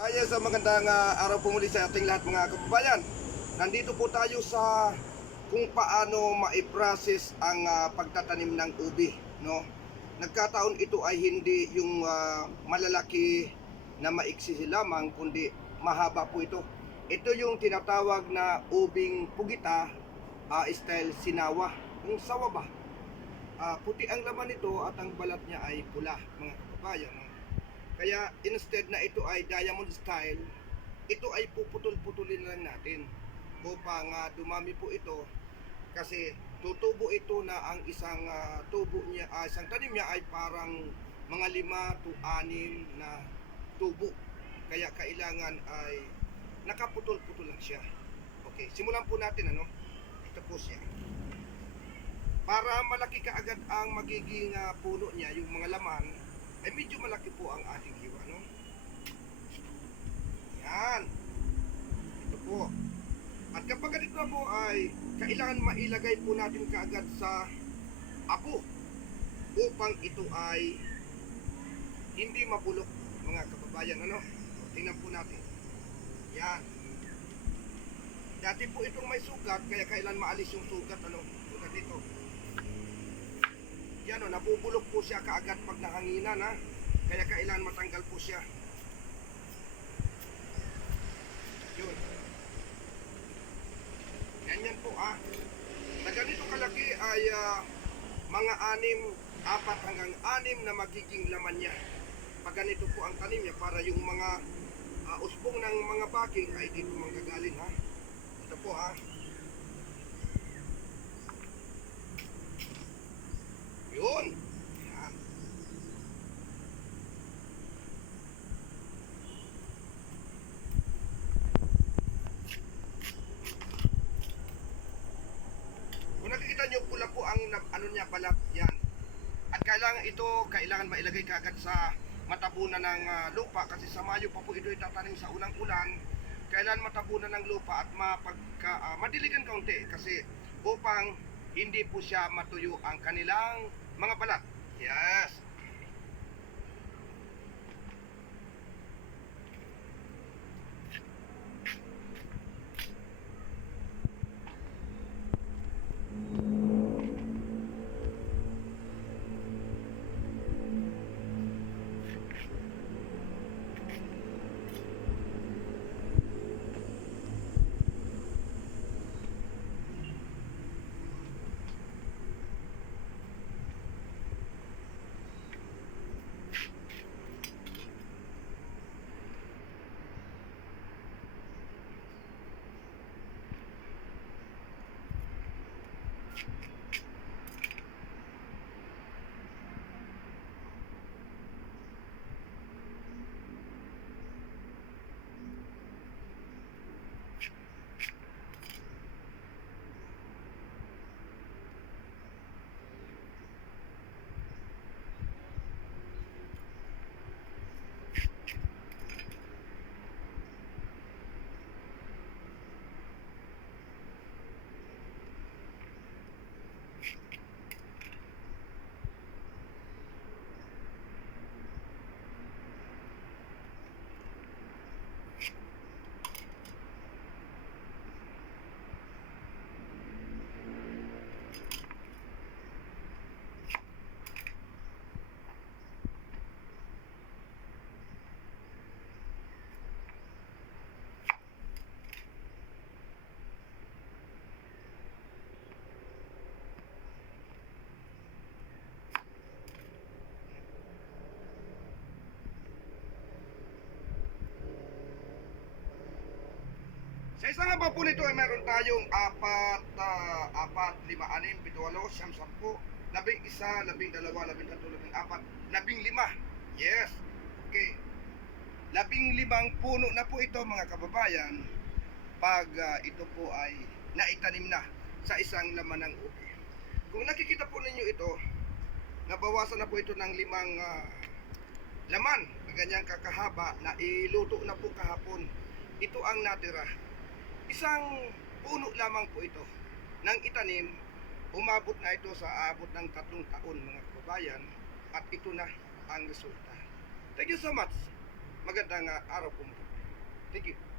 Sa magandang araw po muli sa ating lahat mga kababayan. Nandito po tayo sa kung paano ma-process ang pagtatanim ng ubi, no? Nagkataon ito ay hindi yung malalaki na maiksi lamang, kundi mahaba po ito. Ito yung tinatawag na ubing pugita, style sinawa. Yung sawa ba? Puti ang laman nito at ang balat niya ay pula, mga kababayan, no? Kaya instead na ito ay diamond style, ito ay puputol-putulin lang natin upang dumami po ito, kasi tutubo ito na ang isang tubo niya, isang tanim niya ay parang mga 5 to 6 na tubo. Kaya kailangan ay nakaputol-putol lang siya. Okay, simulan po natin ano. Ito po siya. Para malaki kaagad ang magiging puno niya, yung mga laman, ay medyo malaki po ang ating hiwa, no? Yan. Ito po. At kapag ganito po ay kailangan mailagay po natin kaagad sa abo upang ito ay hindi mabulok, mga kababayan, ano? Tingnan po natin. Yan. Dati po itong may sugat, kaya kailan maalis yung sugat, ano? Sugat dito. Yan o, nabubulok po siya kaagad pag nahanginan, ha? Kaya kailangan matanggal po siya. Yun. Ganyan po, ha? Na ganito kalaki ay mga 4 hanggang 6 na magiging laman niya. Pag ganito po ang tanim niya, para yung mga usbong ng mga baking ay dito manggagaling, ha? Ito po, ha? Yun. Yan. Kung nakikita nyo, pula po ang ano niya, balat. Yan. At kailangan mailagay kaagad sa matabunan ng lupa, kasi sa Mayo pa po ito itatanim sa unang ulan. Kailangan matabunan ng lupa at madiligan kaunti, kasi upang hindi po siya matuyo ang kanilang mga balat. Yes. Sa isang haba po nito ay meron tayong 4, 4, 5, 6, 7, 8, 9, 10, 11, 12, 13, 14, 15. Yes. Okay. 15 puno na po ito, mga kababayan, pag ito po ay naitanim na sa isang laman ng ubi. Kung nakikita po ninyo ito, nabawasan na po ito ng 5 laman na ganyang kakahaba na iluto na po kahapon. Ito ang natira. Isang puno lamang po ito nang itanim, umabot na ito sa abot ng 3 taon, mga kababayan, at ito na ang resulta. Thank you so much. Magandang araw po. Thank you.